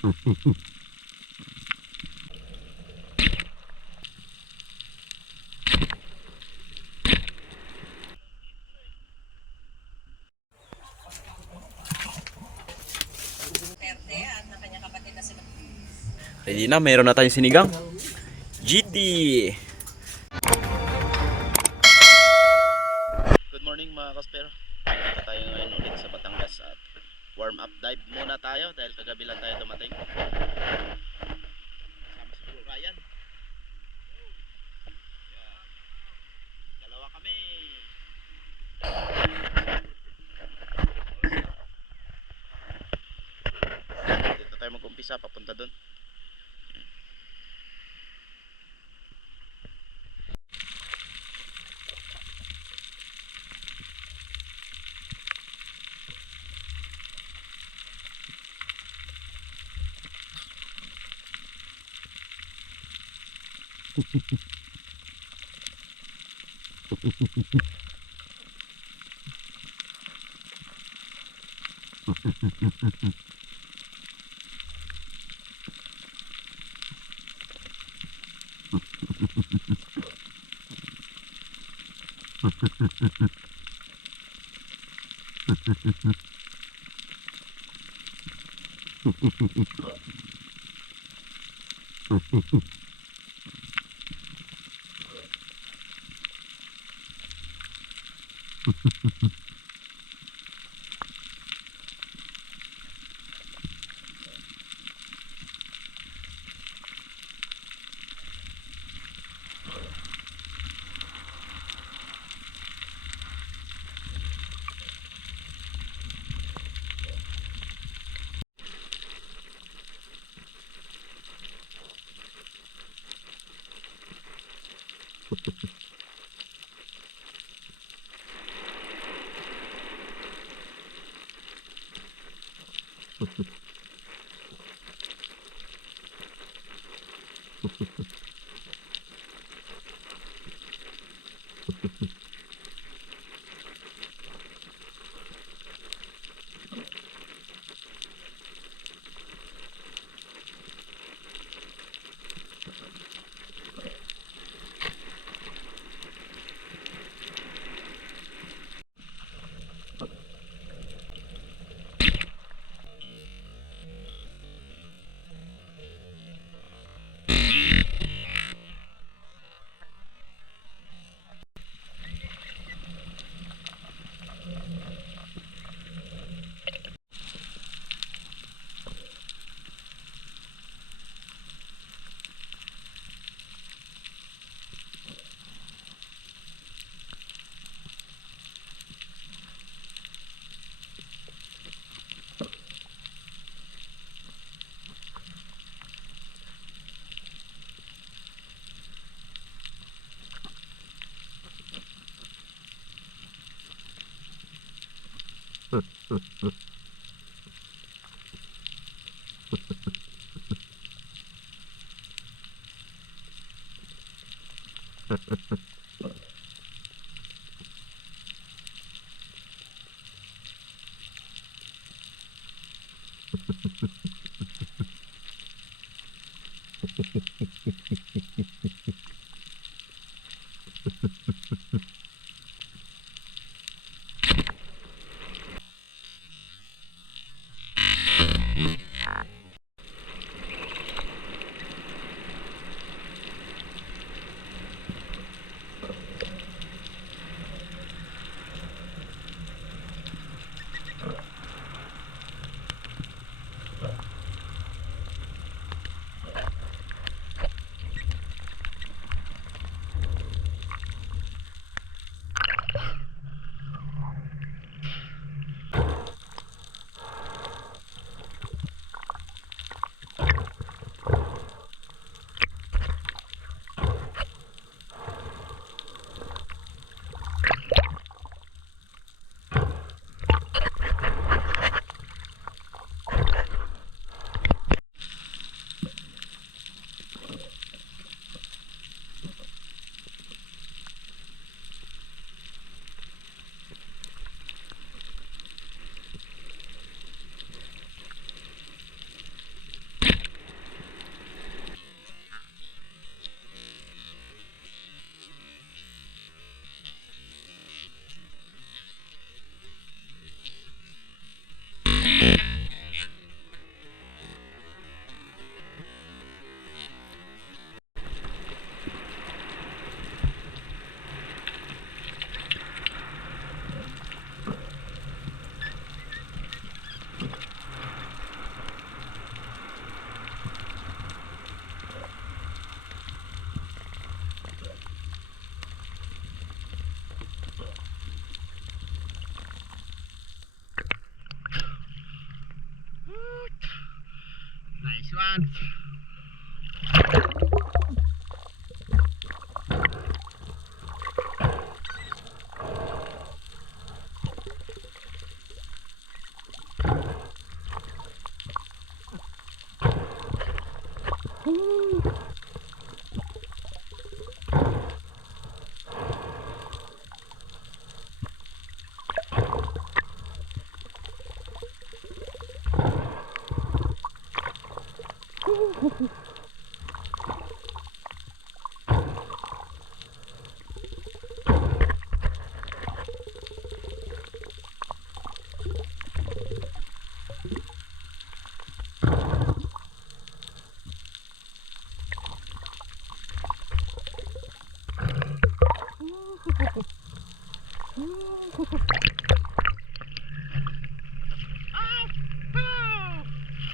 Ready na, mayroon na tayong sinigang. GT! Good morning mga kaspero. Dito tayo ngayon ulit sa Batangas at warm up dive muna tayo dahil kagabi lang tayo dumating. Kasama si Bro Ryan. Dalawa kami. Dito tayo mag-umpisa papunta doon. Nice one.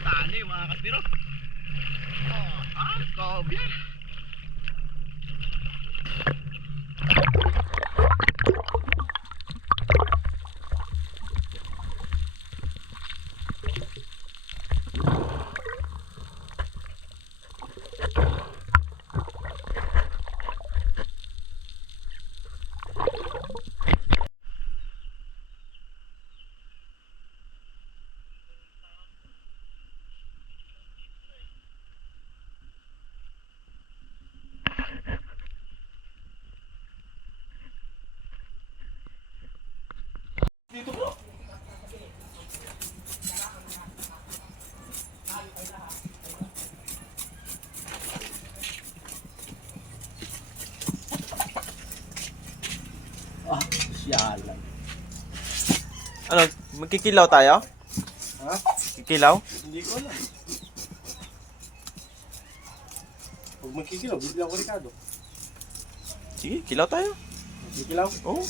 Tali mga kasbiro. Kobya. Dito bro. Siyalan. Ano, magkikilaw tayo? Ha? Kikilaw? Hindi ko alam. Huwag magkikilaw, bibigyan ko Ricardo. Sige, kilaw tayo. Magkikilaw? Oo.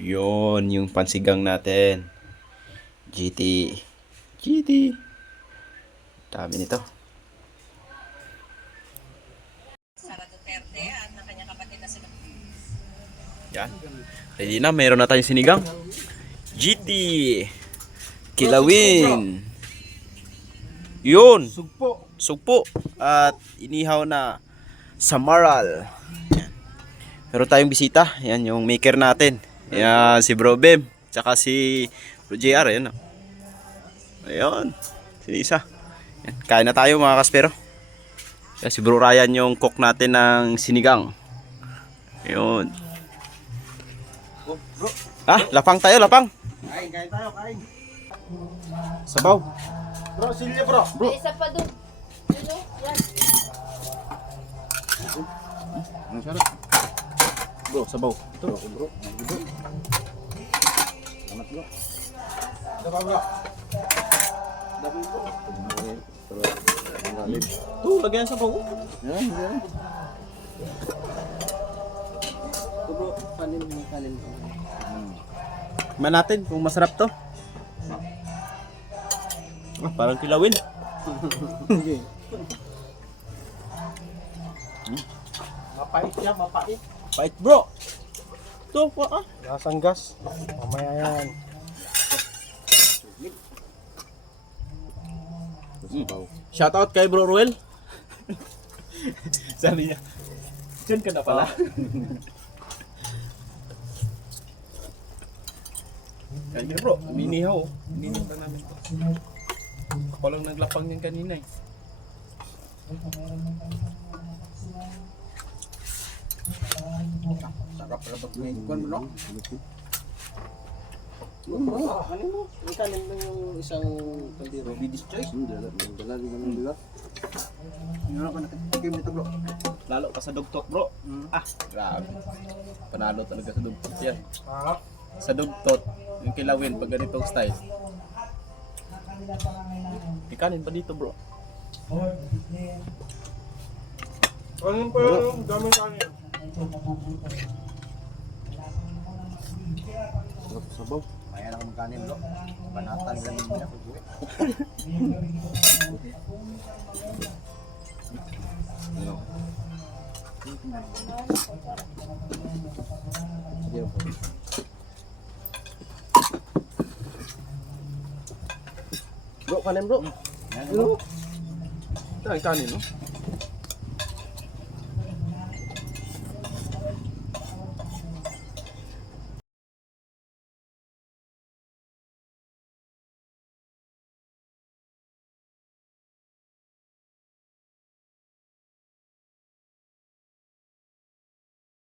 Yun, yung pansigang natin. GT. GT. Dami nito. Sara Duterte at ng kanyang kapatid na sila. Yan. Ready na, mayroon na tayong sinigang. GT. Kilawin. Yun. Sugpo. Sugpo. At inihaw na samaral. Yan. Meron tayong bisita. Yan yung maker natin. Yan si Bro Bem. Tsaka si Bro JR. Yan. Ayun. Sinisa. Yan. Kain na tayo mga kaspero. Yan, si Bro Ryan yung cook natin ng sinigang. Ayun. Oh, bro. Ah, lapang tayo, lapang. Kain tayo, kain. Sabaw. Bro, silya bro. May isa pa doon. Yun o, yan. Ang sarap. Bro, sabaw. Ito, bro. Bro. Salamat bro. Ito pa bro. Dabi bro. Ito, lagyan sa sabaw. Yan, yan. Ito bro, kanin mo kanin. Man natin kung masarap to. Ah, parang kilawin. Okay. Mapait siya, mapait. Pait bro. Ito pa ah. Lasang gas. Mamaya yan. Shout out kay Bro Ruel. Sabi niya, dyan ka na pala. Kaya bro, minihaw. Minihaw na namin to. Ako lang naglapang yan kanina eh. Sarap na pag may kwan mo, no? Ano mo? Ikanin lang yung isang kaldero. Bidis choice. Dala naman nila. Ano ka nakatikim nito, bro? Lalo pa sa dugtot bro. Ah, grabe. Panalo talaga sa dugtot yan. Sa dugtot, yung kilawin pag ganitong style. Ikanin pa dito bro. Kanin pa yung daming kanin. Sabaw. Ayan ako magkanin, bro. Panatan lang naman ako, bro. Bro, kanin bro. Ano? Ito ang kanin no?